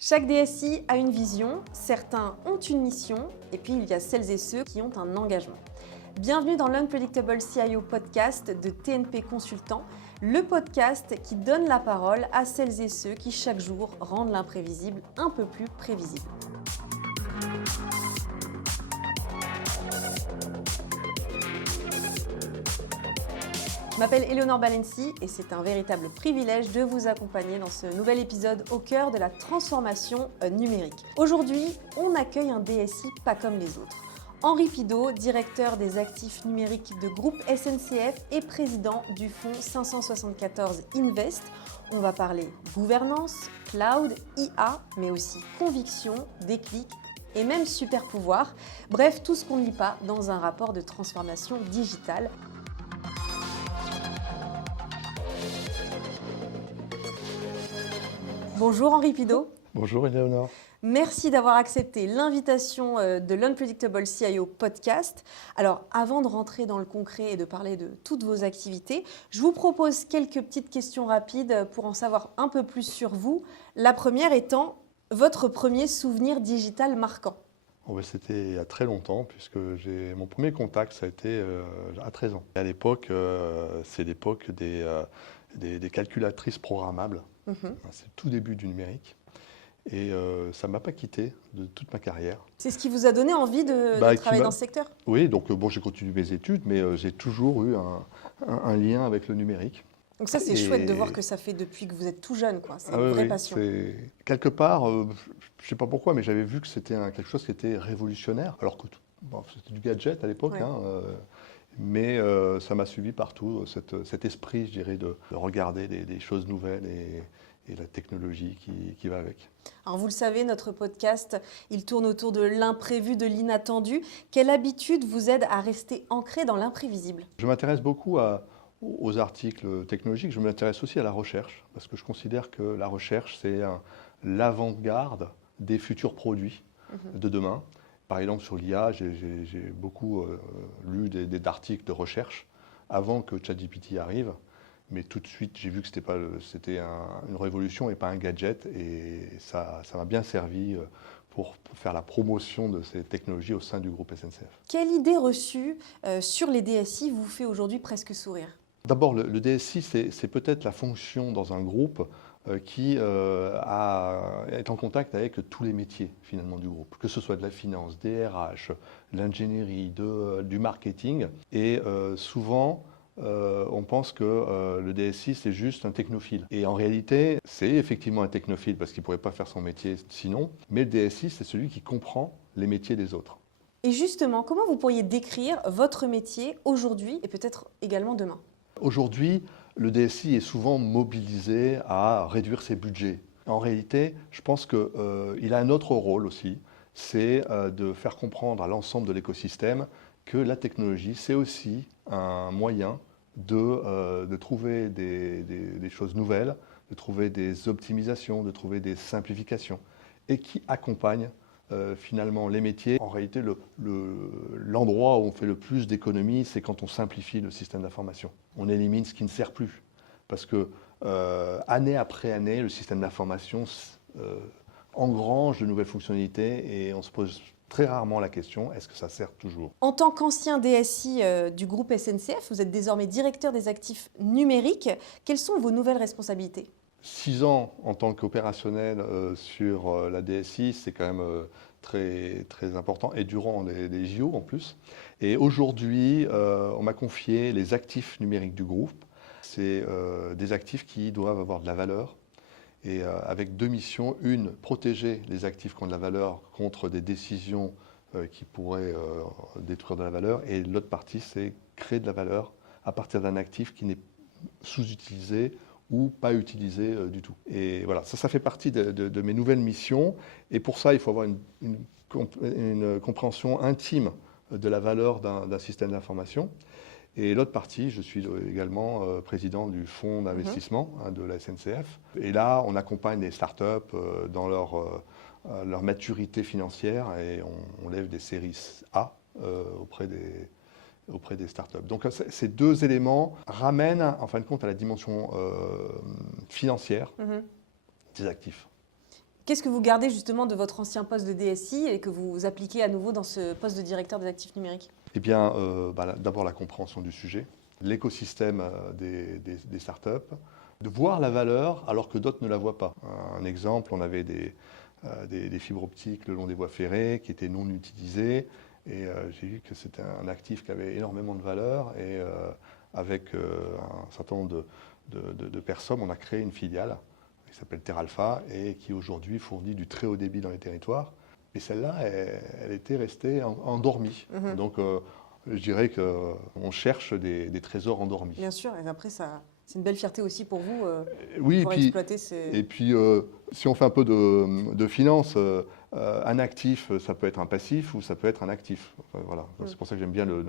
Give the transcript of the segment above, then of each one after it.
Chaque DSI a une vision, certains ont une mission, et puis il y a celles et ceux qui ont un engagement. Bienvenue dans l'Unpredictable CIO podcast de TNP Consultant, le podcast qui donne la parole à celles et ceux qui chaque jour rendent l'imprévisible un peu plus prévisible. Je m'appelle Éléonore Balenci et c'est un véritable privilège de vous accompagner dans ce nouvel épisode au cœur de la transformation numérique. Aujourd'hui, on accueille un DSI pas comme les autres. Henri Pideau, directeur des actifs numériques de groupe SNCF et président du fonds 574 Invest. On va parler gouvernance, cloud, IA, mais aussi conviction, déclic et même super pouvoir. Bref, tout ce qu'on ne lit pas dans un rapport de transformation digitale. Bonjour Henri Pideau. Bonjour Éléonore. Merci d'avoir accepté l'invitation de l'Unpredictable CIO podcast. Alors, avant de rentrer dans le concret et de parler de toutes vos activités, je vous propose quelques petites questions rapides pour en savoir un peu plus sur vous. La première étant votre premier souvenir digital marquant. C'était il y a très longtemps, puisque mon premier contact, ça a été à 13 ans. Et à l'époque, c'est l'époque des calculatrices programmables. C'est le tout début du numérique. Et ça ne m'a pas quitté de toute ma carrière. C'est ce qui vous a donné envie de travailler dans ce secteur ? Oui, donc j'ai continué mes études, mais j'ai toujours eu un lien avec le numérique. Donc ça, c'est chouette de voir que ça fait depuis que vous êtes tout jeune, quoi. C'est une vraie passion. Quelque part, je ne sais pas pourquoi, mais j'avais vu que c'était quelque chose qui était révolutionnaire, alors que c'était du gadget à l'époque, ouais. Mais ça m'a suivi partout, cet esprit, je dirais, de regarder des choses nouvelles et la technologie qui va avec. Alors vous le savez, notre podcast, il tourne autour de l'imprévu, de l'inattendu. Quelle habitude vous aide à rester ancré dans l'imprévisible ? Je m'intéresse beaucoup aux articles technologiques, je m'intéresse aussi à la recherche, parce que je considère que la recherche, c'est l'avant-garde des futurs produits de demain. Par exemple, sur l'IA, j'ai beaucoup lu d'articles de recherche avant que ChatGPT arrive. Mais tout de suite, j'ai vu que c'était une révolution et pas un gadget. Et ça m'a bien servi pour faire la promotion de ces technologies au sein du groupe SNCF. Quelle idée reçue sur les DSI vous fait aujourd'hui presque sourire ? D'abord, le DSI, c'est peut-être la fonction dans un groupe qui est en contact avec tous les métiers finalement du groupe, que ce soit de la finance, des RH, de l'ingénierie, du marketing. Et souvent, on pense que le DSI, c'est juste un technophile. Et en réalité, c'est effectivement un technophile parce qu'il ne pourrait pas faire son métier sinon. Mais le DSI, c'est celui qui comprend les métiers des autres. Et justement, comment vous pourriez décrire votre métier aujourd'hui et peut-être également demain ? Aujourd'hui, le DSI est souvent mobilisé à réduire ses budgets. En réalité, je pense qu'il a un autre rôle aussi, c'est de faire comprendre à l'ensemble de l'écosystème que la technologie, c'est aussi un moyen de trouver des choses nouvelles, de trouver des optimisations, de trouver des simplifications, et qui accompagne finalement les métiers. En réalité, l'endroit où on fait le plus d'économies, c'est quand on simplifie le système d'information. On élimine ce qui ne sert plus. Parce que année après année, le système d'information engrange de nouvelles fonctionnalités et on se pose très rarement la question, est-ce que ça sert toujours ? En tant qu'ancien DSI du groupe SNCF, vous êtes désormais directeur des actifs numériques. Quelles sont vos nouvelles responsabilités ? 6 ans en tant qu'opérationnel sur la DSI, c'est quand même très, très important, et durant les JO en plus. Et aujourd'hui, on m'a confié les actifs numériques du groupe. C'est des actifs qui doivent avoir de la valeur, et avec 2 missions. Une, protéger les actifs qui ont de la valeur contre des décisions qui pourraient détruire de la valeur, et l'autre partie, c'est créer de la valeur à partir d'un actif qui n'est sous-utilisé ou pas utilisé du tout. Et voilà, ça fait partie de mes nouvelles missions. Et pour ça, il faut avoir une compréhension intime de la valeur d'un système d'information. Et l'autre partie, je suis également président du fonds d'investissement de la SNCF. Et là, on accompagne les startups dans leur maturité financière et on lève des séries A auprès des startups. Donc ces 2 éléments ramènent en fin de compte à la dimension financière des actifs. Qu'est-ce que vous gardez justement de votre ancien poste de DSI et que vous appliquez à nouveau dans ce poste de directeur des actifs numériques? Eh bien, d'abord la compréhension du sujet, l'écosystème des startups, de voir la valeur alors que d'autres ne la voient pas. Un exemple, on avait des fibres optiques le long des voies ferrées qui étaient non utilisées et j'ai vu que c'était un actif qui avait énormément de valeur et avec un certain nombre de personnes, on a créé une filiale qui s'appelle Teralpha et qui aujourd'hui fournit du très haut débit dans les territoires. Et celle-là, elle était restée endormie. Mhm. Donc, je dirais qu'on cherche des trésors endormis. Bien sûr, et après, c'est une belle fierté aussi pour vous Oui, pouvoir exploiter ces... et puis si on fait un peu de finance, un actif, ça peut être un passif ou ça peut être un actif. Enfin, voilà. C'est pour ça que j'aime bien le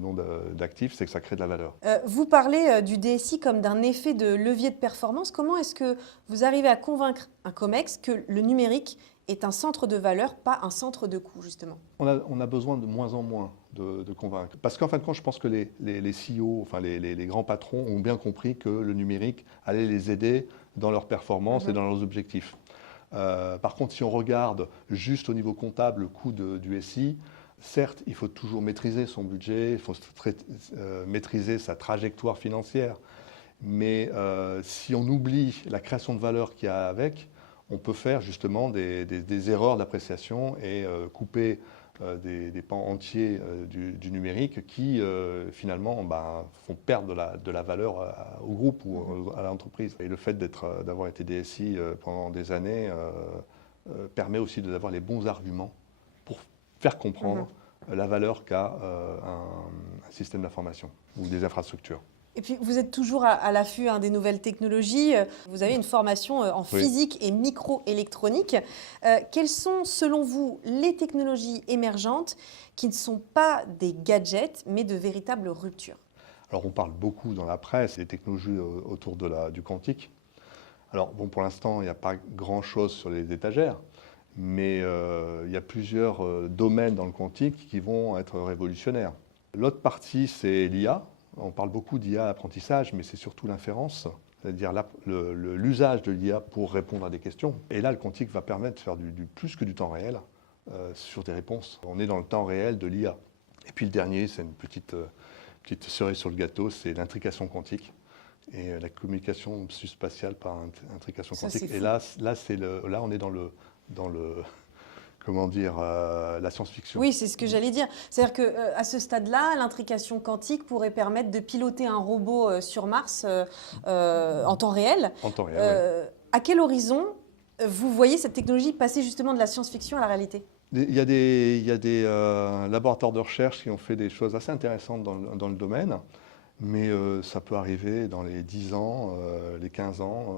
nom d'actif, c'est que ça crée de la valeur. Vous parlez du DSI comme d'un effet de levier de performance. Comment est-ce que vous arrivez à convaincre un COMEX que le numérique est un centre de valeur, pas un centre de coût, justement? On a besoin de moins en moins de convaincre. Parce qu'en fin de compte, je pense que les CEO, enfin les grands patrons ont bien compris que le numérique allait les aider dans leurs performances et dans leurs objectifs. Par contre, si on regarde juste au niveau comptable le coût du SI, certes, il faut toujours maîtriser son budget, il faut maîtriser sa trajectoire financière. Mais si on oublie la création de valeur qu'il y a avec, on peut faire justement des erreurs d'appréciation et couper des pans entiers du numérique qui finalement font perdre de la valeur au groupe ou à l'entreprise. Et le fait d'avoir été DSI pendant des années permet aussi d'avoir les bons arguments pour faire comprendre la valeur qu'a un système d'information ou des infrastructures. Et puis, vous êtes toujours à l'affût des nouvelles technologies. Vous avez une formation en physique et microélectronique. Quelles sont, selon vous, les technologies émergentes qui ne sont pas des gadgets, mais de véritables ruptures? Alors, on parle beaucoup dans la presse des technologies autour du quantique. Alors, bon, pour l'instant, il n'y a pas grand-chose sur les étagères, mais il y a plusieurs domaines dans le quantique qui vont être révolutionnaires. L'autre partie, c'est l'IA. On parle beaucoup d'IA apprentissage, mais c'est surtout l'inférence, c'est-à-dire l'usage de l'IA pour répondre à des questions. Et là, le quantique va permettre de faire plus que du temps réel sur des réponses. On est dans le temps réel de l'IA. Et puis le dernier, c'est une petite cerise sur le gâteau, c'est l'intrication quantique et la communication spatiale par intrication quantique. Et là, on est dans le comment dire, la science-fiction. Oui, c'est ce que j'allais dire. C'est-à-dire qu'à ce stade-là, l'intrication quantique pourrait permettre de piloter un robot sur Mars en temps réel. En temps réel, oui. À quel horizon vous voyez cette technologie passer justement de la science-fiction à la réalité? Il y a des laboratoires de recherche qui ont fait des choses assez intéressantes dans le domaine, mais ça peut arriver dans les 10 ans, les 15 ans,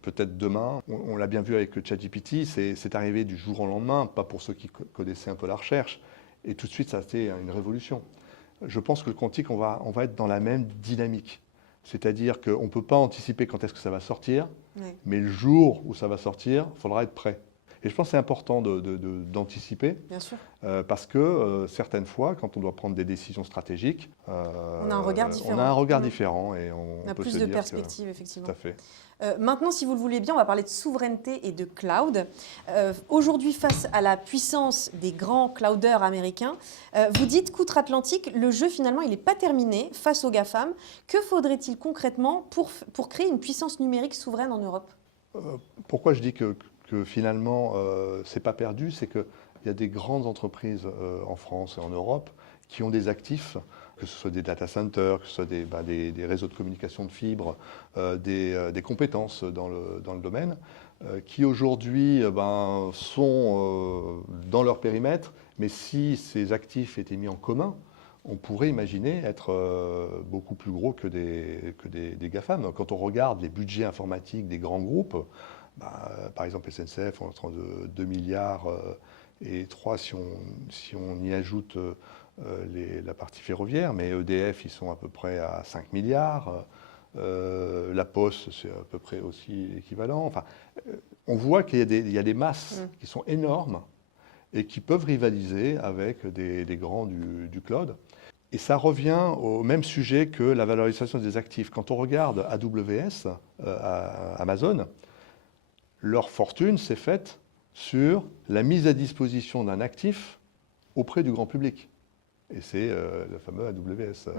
peut-être demain. On l'a bien vu avec le ChatGPT, c'est arrivé du jour au lendemain, pas pour ceux qui connaissaient un peu la recherche, et tout de suite ça a été une révolution. Je pense que le quantique, on va être dans la même dynamique. C'est-à-dire qu'on ne peut pas anticiper quand est-ce que ça va sortir, mais le jour où ça va sortir, il faudra être prêt. Et je pense que c'est important d'anticiper, bien sûr. Parce que certaines fois, quand on doit prendre des décisions stratégiques, on a un regard différent. On a un regard différent et on a peut plus se de dire perspectives, effectivement. Tout à fait. Maintenant, si vous le voulez bien, on va parler de souveraineté et de cloud. Aujourd'hui, face à la puissance des grands clouders américains, vous dites qu'outre-Atlantique, le jeu, finalement, il n'est pas terminé face aux GAFAM. Que faudrait-il concrètement pour créer une puissance numérique souveraine en Europe? Pourquoi je dis que finalement, c'est pas perdu, c'est qu'il y a des grandes entreprises en France et en Europe qui ont des actifs, que ce soit des data centers, que ce soit des réseaux de communication de fibres, des compétences dans le domaine, qui aujourd'hui sont dans leur périmètre, mais si ces actifs étaient mis en commun, on pourrait imaginer être beaucoup plus gros que des GAFAM. Quand on regarde les budgets informatiques des grands groupes, par exemple SNCF, on est entre 2 milliards et 3 si on y ajoute la partie ferroviaire, mais EDF, ils sont à peu près à 5 milliards. La Poste, c'est à peu près aussi équivalent. Enfin, on voit qu'il y a des masses qui sont énormes et qui peuvent rivaliser avec des grands du cloud. Et ça revient au même sujet que la valorisation des actifs. Quand on regarde AWS, Amazon, leur fortune s'est faite sur la mise à disposition d'un actif auprès du grand public. Et c'est le fameux AWS,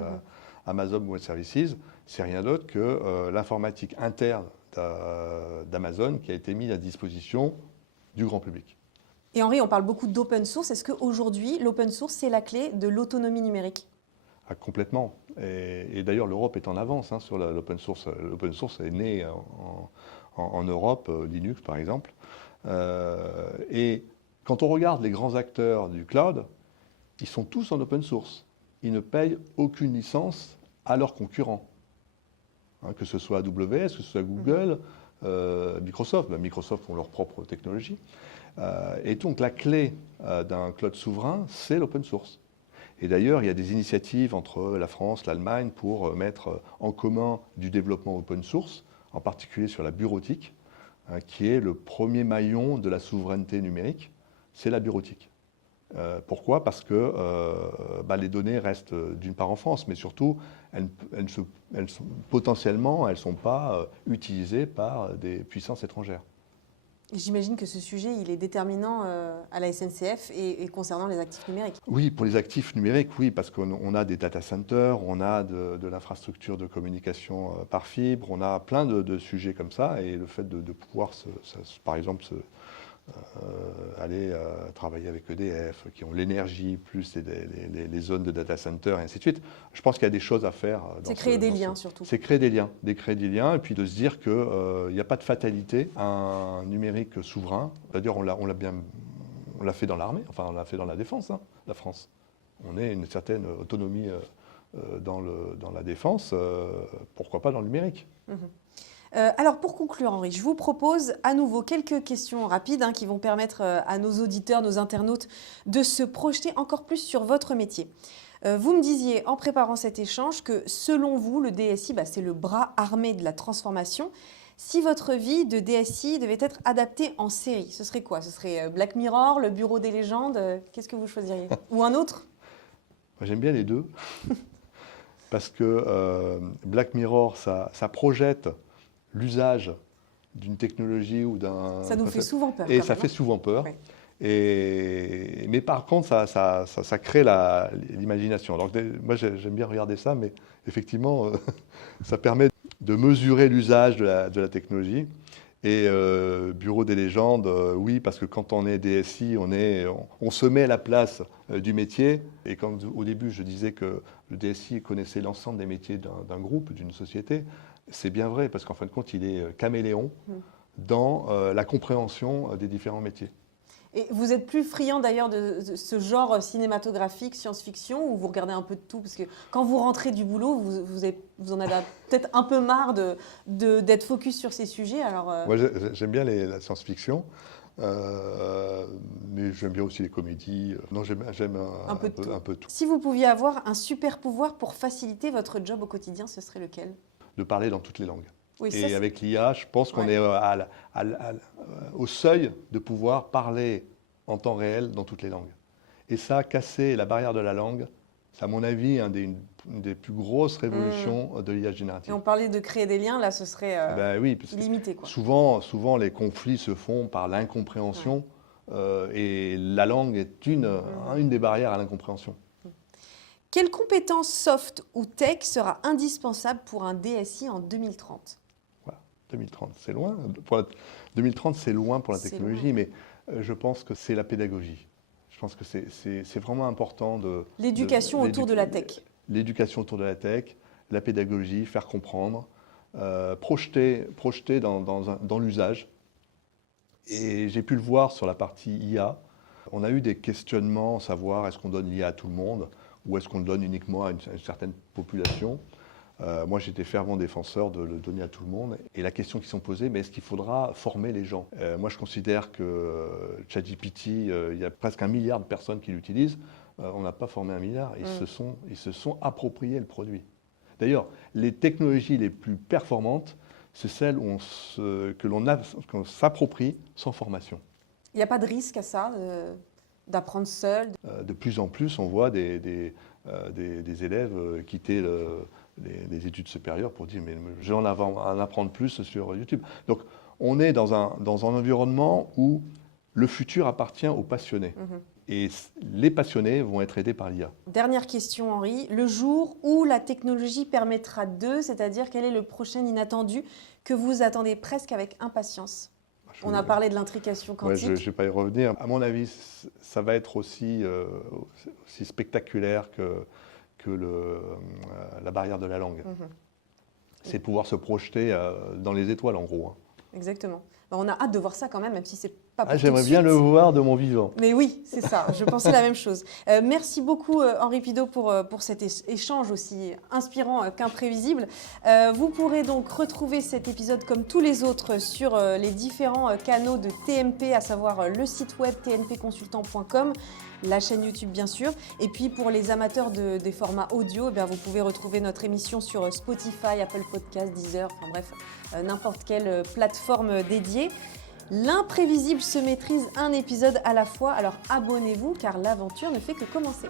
Amazon Web Services. C'est rien d'autre que l'informatique interne d'Amazon qui a été mise à disposition du grand public. Et Henri, on parle beaucoup d'open source. Est-ce qu'aujourd'hui, l'open source, c'est la clé de l'autonomie numérique? Ah, complètement. Et d'ailleurs, l'Europe est en avance sur l'open source. L'open source est né en Europe, Linux par exemple. Et quand on regarde les grands acteurs du cloud, ils sont tous en open source. Ils ne payent aucune licence à leurs concurrents. Que ce soit AWS, que ce soit Google, Microsoft. Microsoft ont leur propre technologie. Et donc la clé d'un cloud souverain, c'est l'open source. Et d'ailleurs, il y a des initiatives entre la France, l'Allemagne pour mettre en commun du développement open source, en particulier sur la bureautique, qui est le premier maillon de la souveraineté numérique, c'est la bureautique. Pourquoi? Parce que les données restent d'une part en France, mais surtout, potentiellement, elles ne sont pas utilisées par des puissances étrangères. J'imagine que ce sujet, il est déterminant à la SNCF et concernant les actifs numériques. Oui, pour les actifs numériques, oui, parce qu'on a des data centers, on a de l'infrastructure de communication par fibre, on a plein de sujets comme ça, et le fait de pouvoir, par exemple, aller travailler avec EDF, qui ont l'énergie, plus les zones de data center, et ainsi de suite. Je pense qu'il y a des choses à faire. C'est créer des liens, surtout. C'est créer des liens, et puis de se dire qu'il n'y a pas de fatalité à un numérique souverain. C'est-à-dire, on l'a fait dans l'armée, enfin, on l'a fait dans la défense, la France. On a une certaine autonomie dans la défense, pourquoi pas dans le numérique. Alors pour conclure, Henri, je vous propose à nouveau quelques questions rapides qui vont permettre à nos auditeurs, nos internautes de se projeter encore plus sur votre métier. Vous me disiez en préparant cet échange que selon vous, le DSI, c'est le bras armé de la transformation. Si votre vie de DSI devait être adaptée en série, ce serait quoi? Ce serait Black Mirror, le Bureau des légendes? Qu'est-ce que vous choisiriez? Ou un autre? Moi, j'aime bien les deux. Parce que Black Mirror, ça projette l'usage d'une technologie ou d'un... Ça nous fait souvent peur. Et ça fait souvent peur. Oui. Mais par contre, ça crée l'imagination. Donc moi, j'aime bien regarder ça, mais effectivement, ça permet de mesurer l'usage de la technologie. Et Bureau des légendes, oui, parce que quand on est DSI, on se met à la place du métier. Et quand au début, je disais que le DSI connaissait l'ensemble des métiers d'un groupe, d'une société, c'est bien vrai, parce qu'en fin de compte, il est caméléon dans la compréhension des différents métiers. Et vous êtes plus friand d'ailleurs de ce genre cinématographique, science-fiction, ou vous regardez un peu de tout? Parce que quand vous rentrez du boulot, vous en avez peut-être un peu marre d'être focus sur ces sujets. Alors, Moi, j'aime bien la science-fiction, mais j'aime bien aussi les comédies. Non, j'aime un peu de tout. Si vous pouviez avoir un super pouvoir pour faciliter votre job au quotidien, ce serait lequel? De parler dans toutes les langues. Oui, et avec l'IA, je pense qu'on est au seuil de pouvoir parler en temps réel dans toutes les langues. Et ça, casser la barrière de la langue, c'est à mon avis une des plus grosses révolutions de l'IA générative. Et on parlait de créer des liens, là ce serait oui, illimité. Quoi. Souvent, les conflits se font par l'incompréhension et la langue est une des barrières à l'incompréhension. Quelle compétence soft ou tech sera indispensable pour un DSI en 2030 ? 2030, c'est loin. 2030, c'est loin pour la technologie, mais je pense que c'est la pédagogie. Je pense que c'est vraiment important de... L'éducation autour de la tech. L'éducation autour de la tech, la pédagogie, faire comprendre, projeter dans l'usage. Et j'ai pu le voir sur la partie IA. On a eu des questionnements, savoir est-ce qu'on donne l'IA à tout le monde ou est-ce qu'on le donne uniquement à une certaine population. Moi, j'étais fervent défenseur de le donner à tout le monde. Et la question qui sont posées, mais est-ce qu'il faudra former les gens? Moi, je considère que ChatGPT, il y a presque 1 milliard de personnes qui l'utilisent. On n'a pas formé 1 milliard. Ils se sont appropriés le produit. D'ailleurs, les technologies les plus performantes, c'est celles qu'on s'approprie sans formation. Il n'y a pas de risque à ça, d'apprendre seul? De plus en plus, on voit des élèves quitter les études supérieures pour dire mais je vais en apprendre plus sur YouTube. Donc on est dans un environnement où le futur appartient aux passionnés. Et les passionnés vont être aidés par l'IA. Dernière question, Henri. Le jour où la technologie permettra d'eux, c'est-à-dire quel est le prochain inattendu que vous attendez presque avec impatience? On a parlé de l'intrication quantique. Je ne vais pas y revenir. À mon avis, ça va être aussi spectaculaire que la barrière de la langue. C'est de pouvoir se projeter dans les étoiles, en gros. Exactement. On a hâte de voir ça quand même si c'est pas pour tout de J'aimerais bien le voir de mon vivant. Mais oui, c'est ça, je pensais la même chose. Merci beaucoup Henri Pideau pour cet échange aussi inspirant qu'imprévisible. Vous pourrez donc retrouver cet épisode comme tous les autres sur les différents canaux de TMP, à savoir le site web tnpconsultant.com, la chaîne YouTube bien sûr. Et puis pour les amateurs des formats audio, vous pouvez retrouver notre émission sur Spotify, Apple Podcasts, Deezer, enfin bref, n'importe quelle plateforme dédiée. L'imprévisible se maîtrise un épisode à la fois, alors abonnez-vous car l'aventure ne fait que commencer.